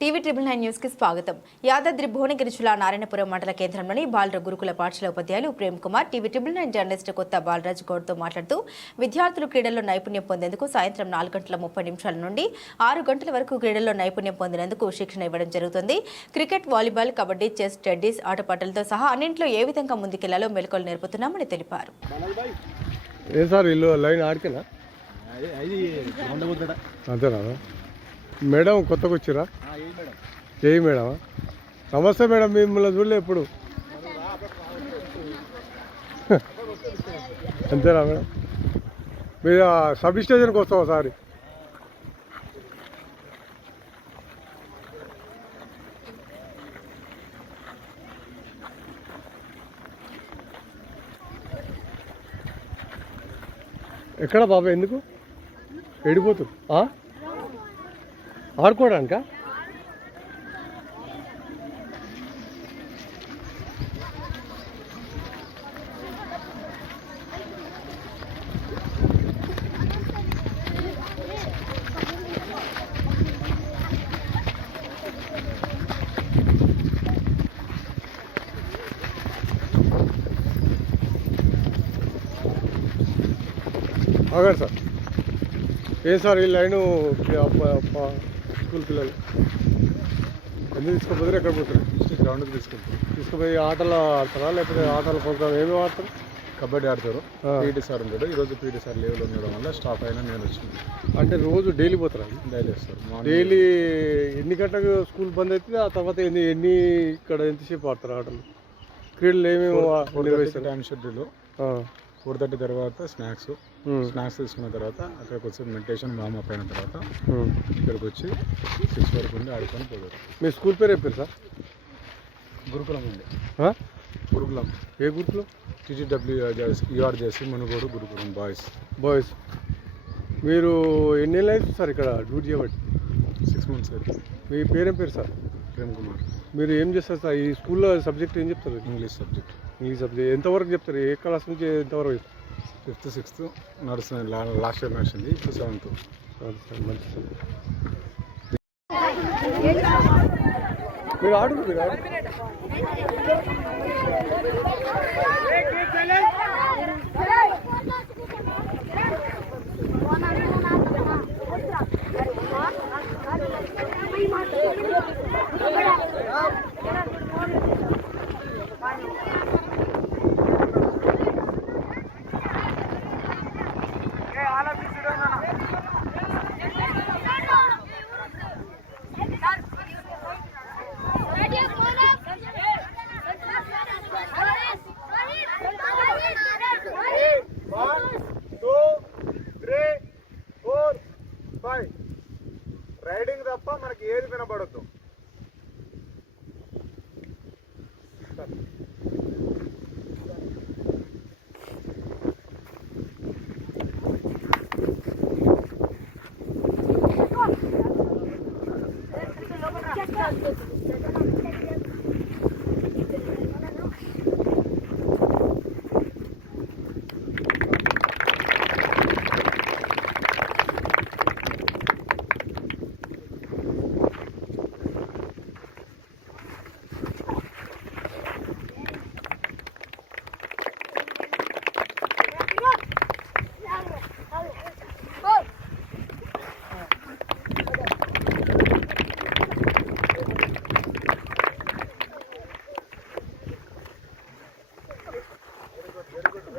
TV triple nine న్యూస్కి స్వాగతం. యాదాద్రి భువనగిరి జిల్లా నారాయణపురం మండల కేంద్రంలోని బాలర గురుకుల పాఠశాల ఉపాధ్యాయులు Prem Kumar TV triple nine journalist కొత్త బాలరాజ్ గౌడ్తో మాట్లాడుతూ విద్యార్థులు క్రీడల్లో నైపుణ్యం పొందేందుకు సాయంత్రం నాలుగు గంటల ముప్పై నిమిషాల నుండి ఆరు గంటల వరకు క్రీడల్లో నైపుణ్యం పొందేందుకు శిక్షణ ఇవ్వడం జరుగుతుంది. Cricket volleyball kabaddi chess teddies ఆటపాటలతో సహా అన్నింటిలో ఏ విధంగా ముందుకెళ్ళాలో మెలకువలు నేర్పుతున్నామని తెలిపారు. ఏ సార్ ఇల్లు లైన్ ఆడికేనా అది ఉండబోతుడా అంతేనా? మేడం కొత్తగా వచ్చిరా? ఏ మేడం. నమస్తే మేడం మిమ్మల్ని చూడలే ఎప్పుడు. అంతేనా మేడం? మీరు సబ్ స్టేషన్కి వస్తాం ఒకసారి. ఎక్కడ బాబా ఎందుకు? ఎడిపోతురు ఆ? ఆడుకోవడానికా ఆగండి సార్ ఏం సార్ ఈ లైను అప్ప- అప్ప- స్కూల్ పిల్లలు. ఎందుకు తీసుకుపోతారు ఎక్కడ పోతారు? గ్రౌండ్కి తీసుకెళ్తారు. తీసుకుపోయి ఆటలు ఆడతారా? లేకపోతే ఆటల ప్రోగ్రామ్ ఏమేమి ఆడతారు? కబడ్డీ ఆడతారు. పీటీ సార్ ఉంటాడు. ఈరోజు పీటీ సార్ లీవ్లో ఉండడం వల్ల స్టాఫ్ అయినా నేను వచ్చింది అంటే రోజు డైలీ పోతారా? డైలీ వస్తారు. డైలీ ఎన్ని గంటలకు స్కూల్ బంద్ అవుతుంది ఆ తర్వాత ఎన్ని ఎన్ని ఇక్కడ ఎంతసేపు ఆడతారు ఆటలు? క్రీడలు ఏమేమి నిర్వహిస్తారు? Time schedule. ఫోర్ థర్టీ తర్వాత స్నాక్స్. స్నాక్స్ తీసుకున్న తర్వాత అక్కడికి వచ్చి మెడిటేషన్ వామప్ అయిన తర్వాత ఉమ్. ఇక్కడికి వచ్చి సిక్స్ వరకు ఉండి ఆడుకొని పోతారు. మీ స్కూల్ పేరు చెప్పారు సార్? గురుకులం ఆ? గురుకులం. ఏ గ్రూప్లో టీజీడబ్ల్యూ యూఆర్ చేసి మునుగోడు గురుకులం బాయ్స్ బాయ్స్ మీరు ఎన్ని అవుతుంది సార్ ఇక్కడ డ్యూటీ చేయబట్టి సిక్స్ మంత్స్ అయితే మీ పేరేం పేరు సార్? ప్రేమ్ కుమార్. మీరు ఏం చేస్తారు సార్? ఈ స్కూల్లో సబ్జెక్ట్ ఏం చెప్తారు? English subject. ఈ సబ్జెక్ట్. ఎంతవరకు చెప్తారు? ఏ క్లాస్ నుంచి ఎంతవరకు చెప్తారు? ఫిఫ్త్ సిక్స్త్ నడుస్తుంది లాస్ట్ ఇయర్ నడిచింది ఇప్పుడు సెవెంత్. మంచి మీరు ఆడు మీరు ఆడు కనబడద్దు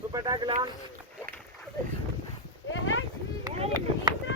Super, danke, Lan. Ja, ja, ja.